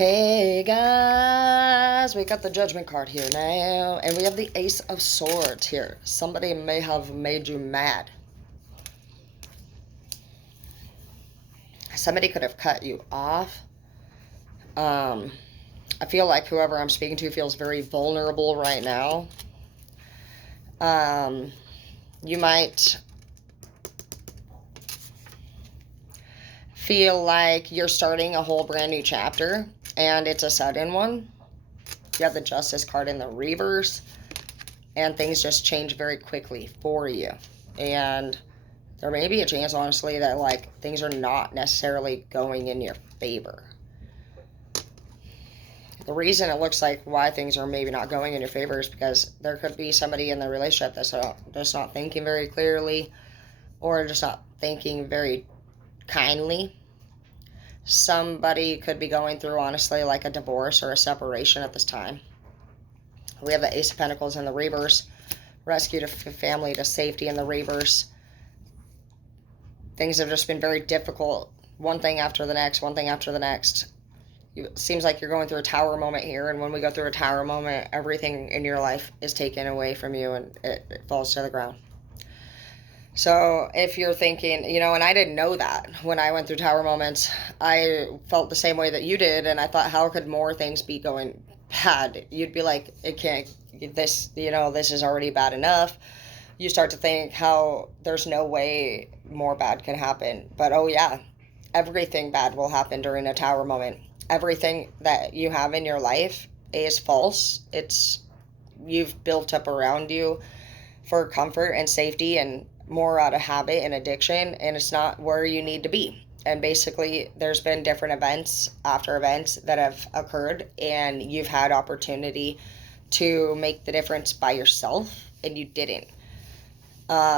Hey guys, we got the Judgment card here now, and we have the Ace of Swords here. Somebody may have made you mad. Somebody could have cut you off. I feel like whoever I'm speaking to feels very vulnerable right now. You might feel like you're starting a whole brand new chapter, and it's a sudden one. You have the Justice card in the reverse, and things just change very quickly for you. And there may be a chance, honestly, that like things are not necessarily going in your favor. The reason it looks like why things are maybe not going in your favor is because there could be somebody in the relationship that's just not thinking very clearly, or just not thinking very kindly. Somebody could be going through, honestly, like a divorce or a separation at this time. We have the Ace of Pentacles in the reverse. Rescued a family to safety in the reverse. Things have just been very difficult. One thing after the next, one thing after the next. It seems like you're going through a tower moment here, and when we go through a tower moment, everything in your life is taken away from you, and it falls to the ground. So if you're thinking, and I didn't know that when I went through tower moments, I felt the same way that you did, and I thought, how could more things be going bad? You'd be like, it can't, this is already bad enough. You start to think how there's no way more bad can happen. But oh yeah, everything bad will happen during a tower moment. Everything that you have in your life is false. You've built up around you for comfort and safety and more out of habit and addiction, and it's not where you need to be. And basically there's been different events after events that have occurred, and you've had opportunity to make the difference by yourself, and you didn't.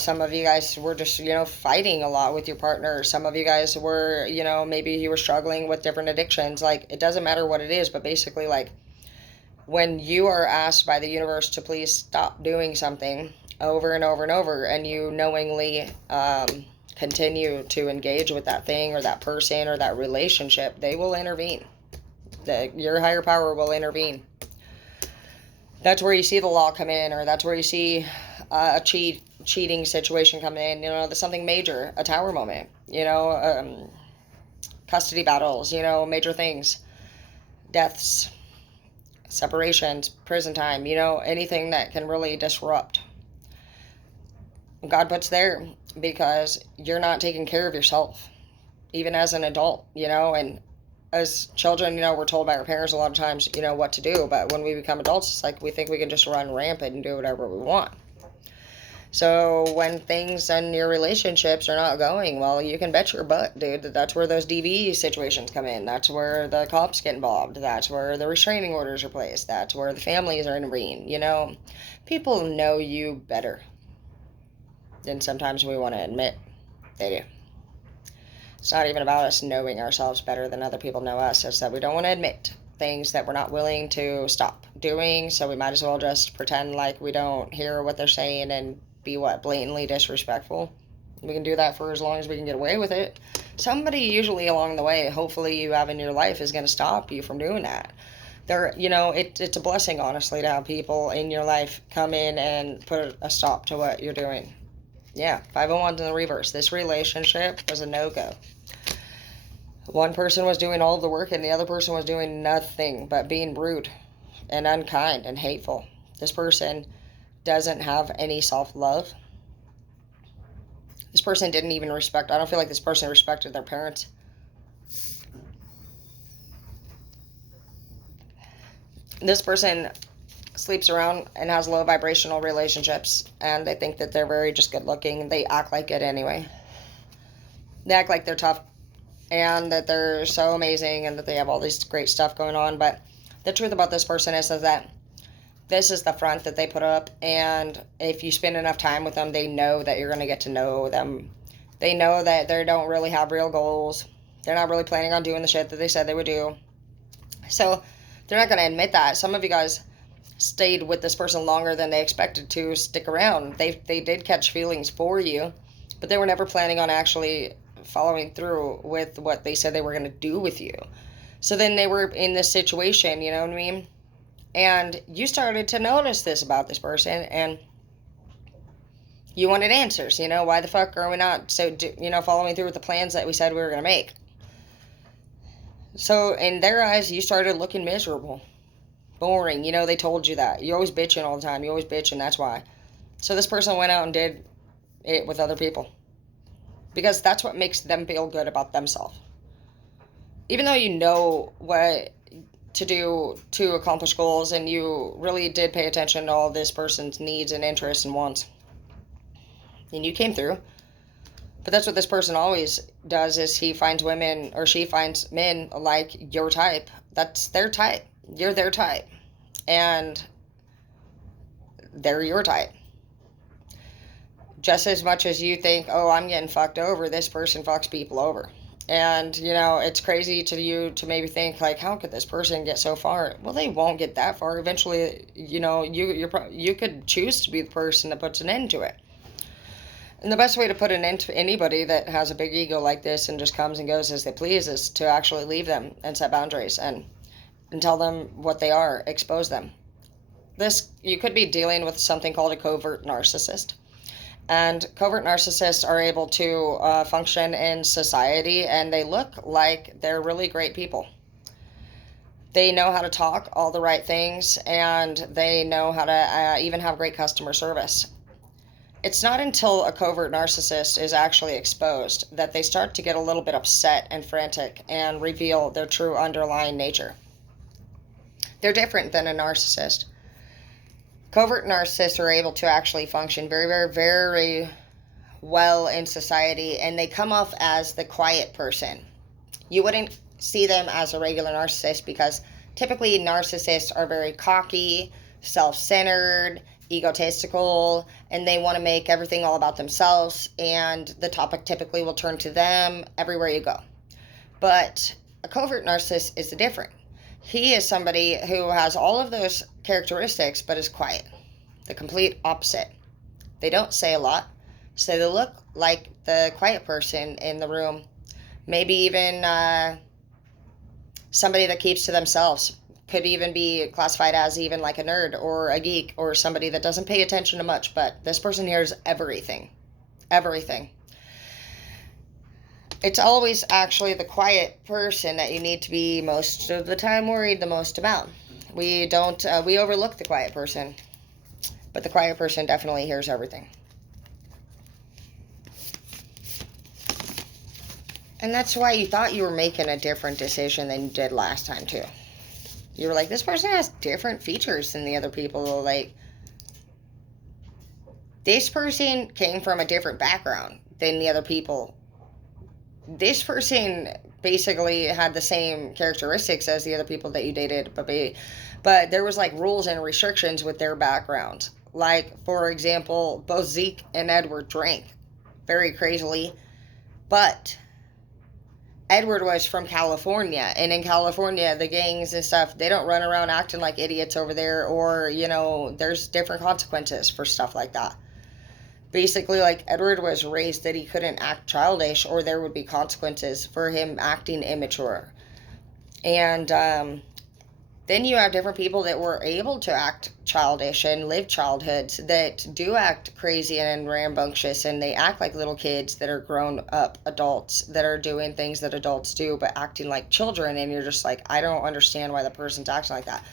Some of you guys were just, fighting a lot with your partner. Some of you guys were, maybe you were struggling with different addictions. Like, it doesn't matter what it is, but basically, like, when you are asked by the universe to please stop doing something over and over and over, and you knowingly continue to engage with that thing or that person or that relationship, they will intervene. Your higher power will intervene. That's where you see the law come in, or that's where you see a cheating situation come in. There's something major, a tower moment, custody battles, major things, deaths, separations, prison time, anything that can really disrupt. God puts there because you're not taking care of yourself, even as an adult, and as children, we're told by our parents a lot of times, what to do. But when we become adults, it's like we think we can just run rampant and do whatever we want. So when things in your relationships are not going well, you can bet your butt, dude, that's where those DV situations come in. That's where the cops get involved. That's where the restraining orders are placed. That's where the families are intervened. People know you better than sometimes we want to admit they do. It's not even about us knowing ourselves better than other people know us. It's that we don't want to admit things that we're not willing to stop doing, so we might as well just pretend like we don't hear what they're saying and be blatantly disrespectful. We can do that for as long as we can get away with it. Somebody usually along the way, hopefully you have in your life, is going to stop you from doing that. It's a blessing, honestly, to have people in your life come in and put a stop to what you're doing. Yeah, 501's in the reverse. This relationship was a no-go. One person was doing all of the work, and the other person was doing nothing but being rude and unkind and hateful. This person doesn't have any self-love. This person didn't even respect. I don't feel like this person respected their parents. This person sleeps around and has low vibrational relationships, and they think that they're very just good looking. They act like it anyway. They act like they're tough and that they're so amazing and that they have all this great stuff going on. But the truth about this person is that this is the front that they put up, and if you spend enough time with them, they know that you're going to get to know them. They know that they don't really have real goals. They're not really planning on doing the shit that they said they would do. So they're not going to admit that. Some of you guys stayed with this person longer than they expected to stick around. They did catch feelings for you, but they were never planning on actually following through with what they said they were going to do with you. So then they were in this situation, you know what I mean? And you started to notice this about this person, and you wanted answers. Why the fuck are we not following through with the plans that we said we were going to make? So in their eyes, you started looking miserable, boring. They told you that. You're always bitching all the time. You always bitch, and that's why. So this person went out and did it with other people, because that's what makes them feel good about themselves. Even though you know what to do to accomplish goals, and you really did pay attention to all this person's needs and interests and wants, and you came through. But that's what this person always does, is he finds women, or she finds men like your type. That's their type. You're their type. And they're your type. Just as much as you think, oh, I'm getting fucked over, this person fucks people over. And, it's crazy to you to maybe think, like, how could this person get so far? Well, they won't get that far. Eventually, you could choose to be the person that puts an end to it. And the best way to put an end to anybody that has a big ego like this and just comes and goes as they please is to actually leave them and set boundaries and tell them what they are, expose them. You could be dealing with something called a covert narcissist. And covert narcissists are able to function in society, and they look like they're really great people. They know how to talk all the right things, and they know how to even have great customer service. It's not until a covert narcissist is actually exposed that they start to get a little bit upset and frantic and reveal their true underlying nature. They're different than a narcissist. Covert narcissists are able to actually function very, very, very well in society, and they come off as the quiet person. You wouldn't see them as a regular narcissist, because typically narcissists are very cocky, self-centered, egotistical, and they want to make everything all about themselves, and the topic typically will turn to them everywhere you go. But a covert narcissist is different. He is somebody who has all of those characteristics but is quiet. The complete opposite. They don't say a lot, so they look like the quiet person in the room. Maybe even somebody that keeps to themselves. Could even be classified as even like a nerd or a geek or somebody that doesn't pay attention to much, but this person hears everything. Everything. It's always actually the quiet person that you need to be most of the time worried the most about. We overlook the quiet person, but the quiet person definitely hears everything. And that's why you thought you were making a different decision than you did last time too. You were like, this person has different features than the other people. Like, this person came from a different background than the other people. This person basically had the same characteristics as the other people that you dated, but there was like rules and restrictions with their background. Like, for example, both Zeke and Edward drank very crazily, but Edward was from California, and in California, the gangs and stuff, they don't run around acting like idiots over there, or, there's different consequences for stuff like that. Basically, like, Edward was raised that he couldn't act childish, or there would be consequences for him acting immature. And then you have different people that were able to act childish and live childhoods that do act crazy and rambunctious, and they act like little kids that are grown up adults that are doing things that adults do but acting like children, and you're just like, I don't understand why the person's acting like that.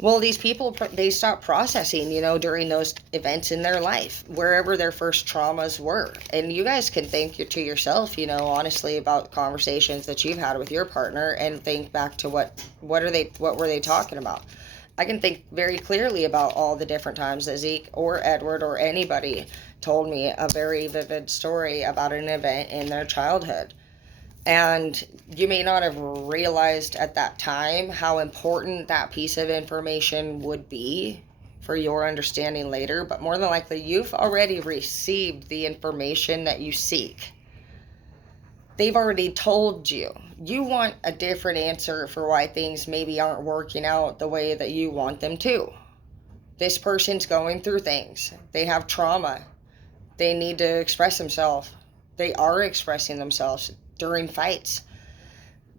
Well, these people, they stop processing, during those events in their life, wherever their first traumas were. And you guys can think to yourself, honestly, about conversations that you've had with your partner, and think back to what were they talking about. I can think very clearly about all the different times that Zeke or Edward or anybody told me a very vivid story about an event in their childhood. And you may not have realized at that time how important that piece of information would be for your understanding later, but more than likely you've already received the information that you seek. They've already told you. You want a different answer for why things maybe aren't working out the way that you want them to. This person's going through things. They have trauma. They need to express themselves. They are expressing themselves during fights.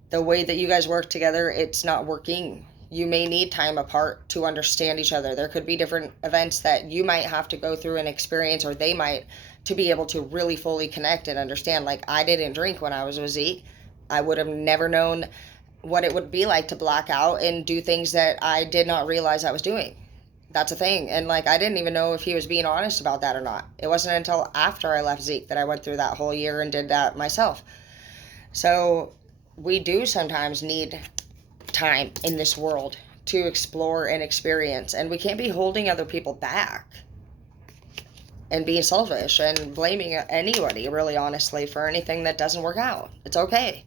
The way that you guys work together, it's not working. You may need time apart to understand each other. There could be different events that you might have to go through and experience, or they might, to be able to really fully connect and understand. Like, I didn't drink when I was with Zeke. I would have never known what it would be like to black out and do things that I did not realize I was doing. That's a thing. And like, I didn't even know if he was being honest about that or not. It wasn't until after I left Zeke that I went through that whole year and did that myself. So we do sometimes need time in this world to explore and experience, and we can't be holding other people back and being selfish and blaming anybody, really, honestly, for anything that doesn't work out. It's okay.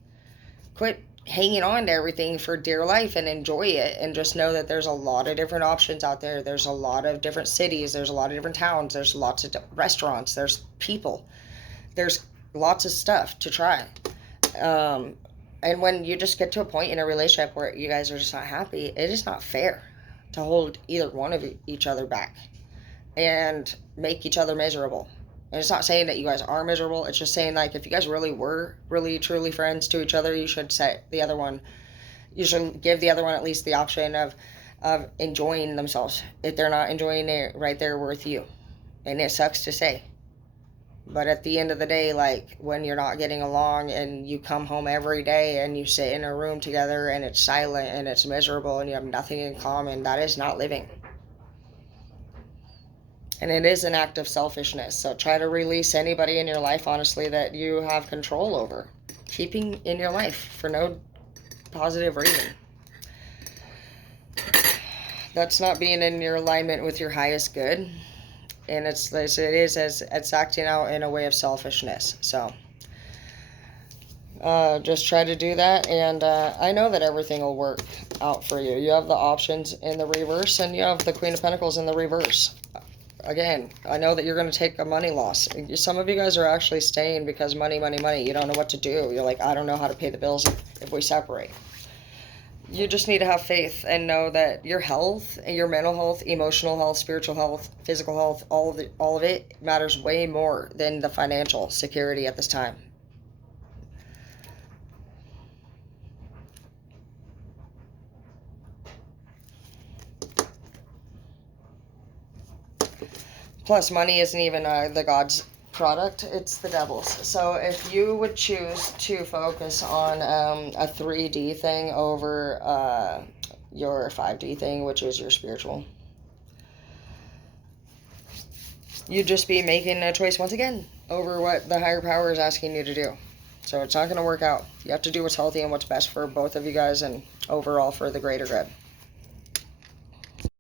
Quit hanging on to everything for dear life and enjoy it, and just know that there's a lot of different options out there. There's a lot of different cities, there's a lot of different towns, there's lots of restaurants, there's people, there's lots of stuff to try. And when you just get to a point in a relationship where you guys are just not happy, it is not fair to hold either one of each other back and make each other miserable. And it's not saying that you guys are miserable. It's just saying, like, if you guys really were really truly friends to each other, you should set the other one, you should give the other one at least the option of enjoying themselves. If they're not enjoying it right there with you. And it sucks to say. But at the end of the day, like, when you're not getting along and you come home every day and you sit in a room together and it's silent and it's miserable and you have nothing in common, that is not living. And it is an act of selfishness. So try to release anybody in your life, honestly, that you have control over, keeping in your life for no positive reason. That's not being in your alignment with your highest good. And it's acting out in a way of selfishness. So just try to do that, and I know that everything will work out for you. You have the options in the reverse, and you have the Queen of Pentacles in the reverse. Again, I know that you're going to take a money loss. Some of you guys are actually staying because money. You don't know what to do. You're like, I don't know how to pay the bills if we separate. You just need to have faith and know that your health, your mental health, emotional health, spiritual health, physical health, all of it matters way more than the financial security at this time. Plus, money isn't even the God's product, it's the devil's. So if you would choose to focus on a 3D thing over your 5D thing, which is your spiritual, you'd just be making a choice once again over what the higher power is asking you to do. So it's not going to work out. You have to do what's healthy and what's best for both of you guys and overall for the greater good.